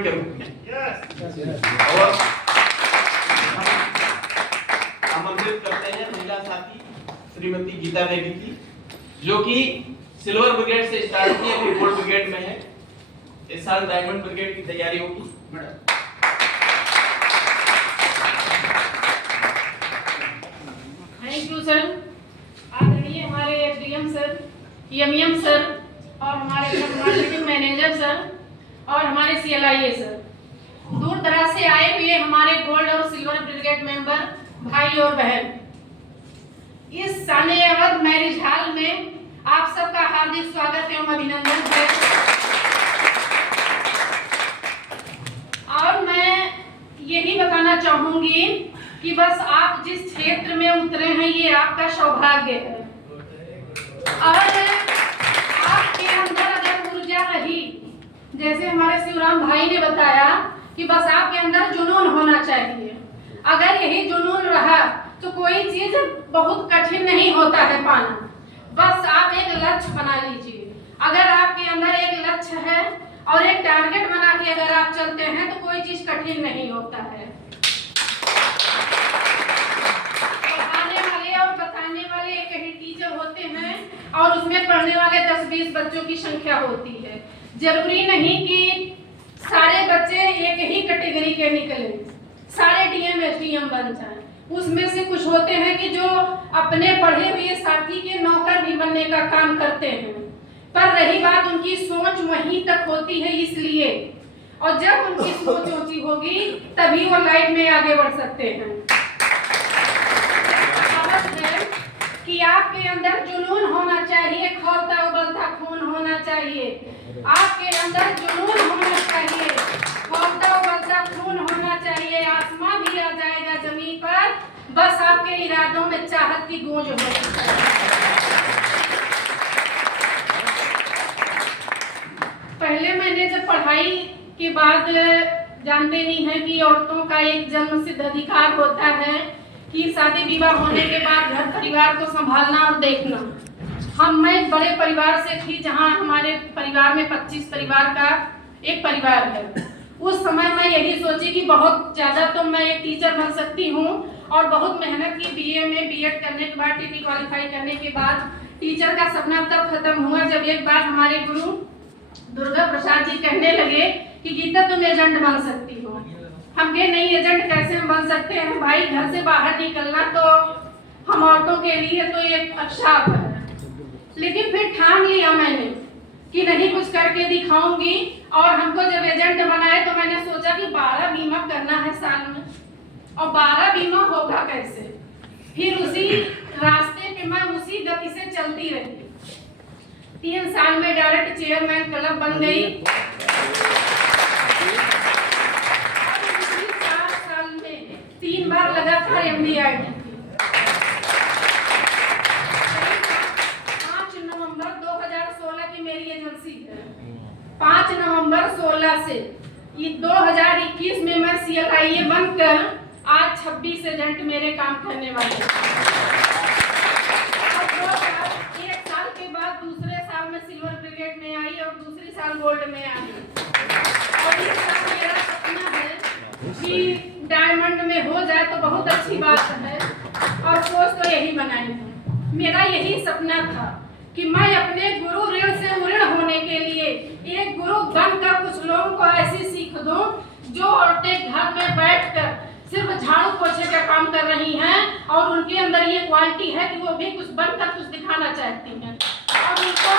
Student के रूप में। और आमंत्रित करते हैं महिला साथी श्रीमती गीता देवी की, जो कि सिल्वर ब्रिगेड से स्टार्ट की, अभी गोल्ड ब्रिगेड में है। इस साल डायमंड ब्रिगेड की तैयारी होगी। Madam thank you sir. आदरणीय हमारे एसडीएम सर, एमईएम सर और हमारे मार्केटिंग मैनेजर सर और हमारे सीएलआईए सर, दूर दराज से आए हुए हमारे गोल्ड और सिल्वर ब्रिगेड मेंबर भाई और बहन, इस साने-ए-अवध मैरिज हॉल में आप सबका हार्दिक स्वागत एवं अभिनंदन है। और मैं यही बताना चाहूंगी कि बस आप जिस क्षेत्र में उतरे हैं ये आपका सौभाग्य है, और आपके अंदर अगर ऊर्जा रही, जैसे हमारे शिवराम भाई ने बताया कि बस आपके अंदर जुनून होना चाहिए। अगर यही जुनून रहा तो कोई चीज बहुत कठिन नहीं होता है पाना। बस आप एक लक्ष्य बना लीजिए। अगर आपके अंदर एक लक्ष्य है और एक टारगेट बना के अगर आप चलते हैं तो कोई चीज कठिन नहीं होता है। पढ़ाने वाले और बताने वाले एक ही टीचर होते हैं और उसमें पढ़ने वाले 10-20 बच्चों की संख्या होती है। जरूरी नहीं कि सारे बच्चे एक ही कैटेगरी के निकले, सारे डीएम एसडीएम बन जाएं। उसमें से कुछ होते हैं कि जो अपने पढ़े हुए साथी के नौकर भी बनने का काम करते हैं, पर रही बात उनकी सोच वहीं तक होती है इसलिए, और जब उनकी सोच ऊंची होगी तभी वो लाइफ में आगे बढ़ सकते हैं। कि आपके अंदर जुनून होना चाहिए, खौलता उबलता खून होना चाहिए। आपके अंदर जुनून होना चाहिए, खौलता उबलता खून होना चाहिए। आसमां भी आ जाएगा जमीन पर, बस आपके इरादों में चाहत की गूंज होनी चाहिए। पहले मैंने जब पढ़ाई के बाद जानते नहीं है कि औरतों का एक जन्म सिद्ध अधिकार होता है कि शादी विवाह होने के बाद घर परिवार को संभालना और देखना। मैं बड़े परिवार से थी जहां हमारे परिवार में 25 परिवार का एक परिवार है। उस समय मैं यही सोची कि बहुत ज़्यादा तो मैं एक टीचर बन सकती हूं, और बहुत मेहनत की बीए में बीएड करने के बाद, टीटी क्वालिफाई करने के बाद टीचर का सपना तब खत्म हुआ जब एक बार हमारे गुरु दुर्गा प्रसाद जी कहने लगे कि गीता तुम एजेंट बन सकती हो। हम कहे नहीं, एजेंट कैसे हम बन सकते हैं भाई, घर से बाहर निकलना तो हम औरतों के लिए तो एक अभिशाप है। लेकिन फिर ठान लिया मैंने कि नहीं, कुछ करके दिखाऊंगी। और हमको जब एजेंट बनाए तो मैंने सोचा कि 12 बीमा करना है साल में, और 12 बीमा होगा कैसे। फिर उसी रास्ते पे मैं उसी गति से चलती रही। 3 साल में डायरेक्ट चेयरमैन क्लब बन गई। 4 साल में 3 बार लगातार एमडी आई थी। 5 नवंबर 2016 की मेरी एजेंसी है। 5 नवंबर 16 से 2021 में मैं सीएलआईए बनकर आज 26 एजेंट मेरे काम करने वाले हैं। एक साल के बाद दूसरे साल में सिल्वर ब्रिगेड में आई और दूसरी साल गोल्ड में आई। और इस साल मेरा सपना है कि डायमंड में हो जाए तो बहुत अच्छी बात है, और सोच तो यही बनाई है। मेरा यही सपना था कि मैं अपने गुरु ऋण से ऋण होने के लिए एक गुरु बनकर कुछ लोगों को ऐसी सीख दूं जो औरतें घर में बैठकर सिर्फ झाड़ू पोछे का काम कर रही हैं, और उनके अंदर ये क्वालिटी है कि वो भी कुछ बनकर कुछ दिखाना चाहती हैं, और उनको